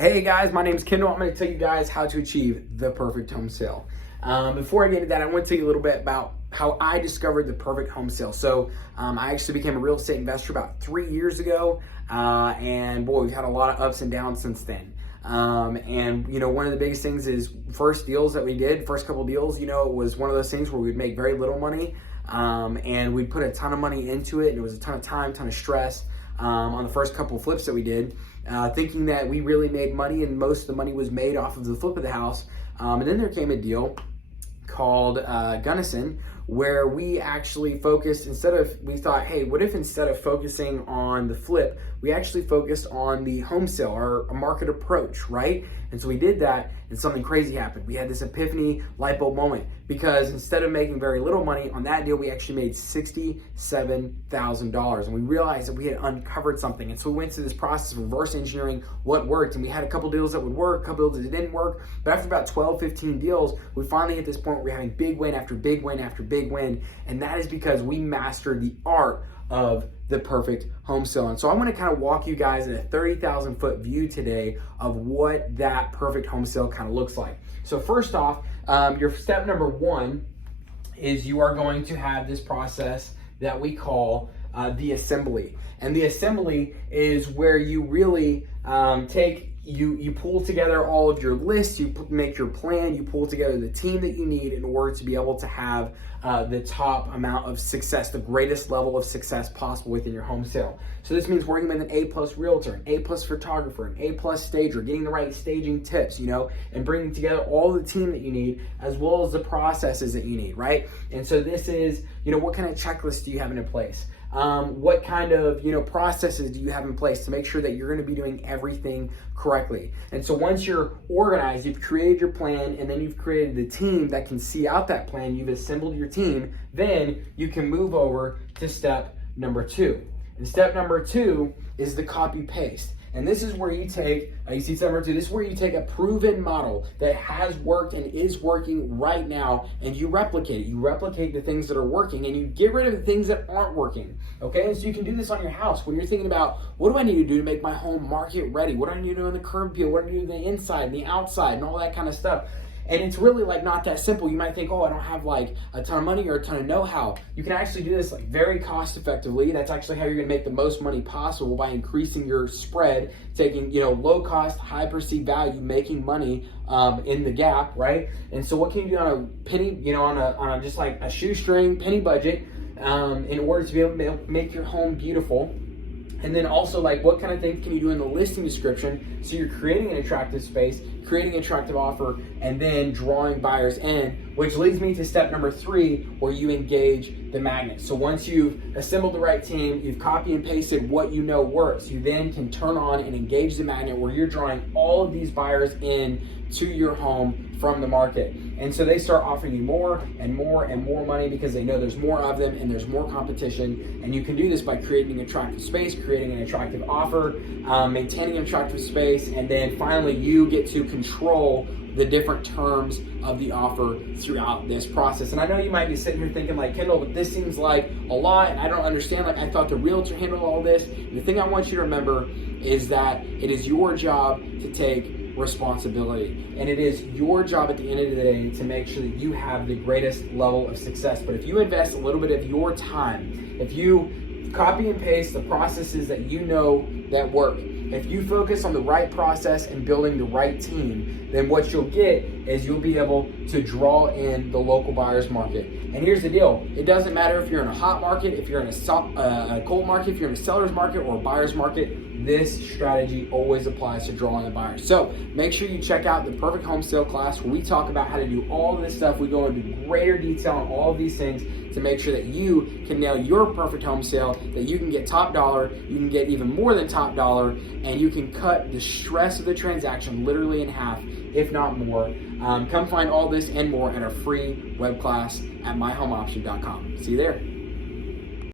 Hey guys, my name is Kendall. I'm going to tell you guys how to achieve the perfect home sale. Before I get into that, I want to tell you a little bit about how I discovered the perfect home sale. So I actually became a real estate investor about 3 years ago, and boy, we've had a lot of ups and downs since then. And you know, one of the biggest things is first deals that we did, first couple deals, you know, it was one of those things where we'd make very little money, and we'd put a ton of money into it, and it was a ton of time, ton of stress on the first couple flips that we did. Thinking that we really made money, and most of the money was made off of the flip of the house. And then there came a deal called Gunnison, where we actually focused, we thought, hey, what if instead of focusing on the flip, we actually focused on the home sale, our market approach, right? And so we did that, and something crazy happened. We had this epiphany light bulb moment, because instead of making very little money on that deal, we actually made $67,000, and we realized that we had uncovered something. And so we went through this process of reverse engineering what worked, and we had a couple deals that would work, a couple deals that didn't work, but after about 12, 15 deals, we finally hit this point where we're having big win after big win after big win, and that is because we mastered the art of the perfect home sale. And so I'm going to kind of walk you guys in a 30,000 foot view today of what that perfect home sale kind of looks like. So first off, your step number one is you are going to have this process that we call the assembly. And the assembly is where you really you pull together all of your lists, you make your plan, you pull together the team that you need in order to be able to have the top amount of success, the greatest level of success possible within your home sale. So this means working with an A+ realtor, an A+ photographer, an A+ stager, getting the right staging tips, you know, and bringing together all the team that you need, as well as the processes that you need, right? And so this is, you know, what kind of checklist do you have in place? What kind of, you know, processes do you have in place to make sure that you're going to be doing everything correctly? And so once you're organized, you've created your plan, and then you've created the team that can see out that plan, you've assembled your team, then you can move over to step number two. And step number two is the copy paste. And this is where you take, you see step number two, this is where you take a proven model that has worked and is working right now, and you replicate it. You replicate the things that are working, and you get rid of the things that aren't working, okay? And so you can do this on your house. When you're thinking about, what do I need to do to make my home market ready? What do I need to do on the curb appeal? What do I need to do on the inside and the outside and all that kind of stuff? And it's really like not that simple. You might think, oh, I don't have like a ton of money or a ton of know-how. You can actually do this like very cost effectively. That's actually how you're gonna make the most money possible, by increasing your spread, taking, you know, low cost, high perceived value, making money in the gap, right? And so what can you do on a penny, you know, on a just like a shoestring penny budget in order to be able to make your home beautiful? And then also, like, what kind of things can you do in the listing description so you're creating an attractive space, creating an attractive offer, and then drawing buyers in, which leads me to step number three, where you engage the magnet. So once you've assembled the right team, you've copy and pasted what you know works, you then can turn on and engage the magnet, where you're drawing all of these buyers in to your home from the market. And so they start offering you more and more and more money, because they know there's more of them and there's more competition. And you can do this by creating an attractive space, creating an attractive offer, maintaining an attractive space, and then finally you get to control the different terms of the offer throughout this process. And I know you might be sitting here thinking like, Kendall, but this seems like a lot and I don't understand. Like, I thought the realtor handled all this. And the thing I want you to remember is that it is your job to take responsibility, and it is your job at the end of the day to make sure that you have the greatest level of success. But if you invest a little bit of your time, if you copy and paste the processes that you know that work, if you focus on the right process and building the right team, then what you'll get is you'll be able to draw in the local buyer's market. And here's the deal. It doesn't matter if you're in a hot market, if you're in a cold market, if you're in a seller's market or a buyer's market, this strategy always applies to drawing the buyers. So make sure you check out the Perfect Home Sale class, where we talk about how to do all of this stuff. We go into greater detail on all of these things to make sure that you can nail your perfect home sale, that you can get top dollar, you can get even more than top dollar, and you can cut the stress of the transaction literally in half, if not more. Come find all this and more at our free web class at myhomeoption.com. See you there.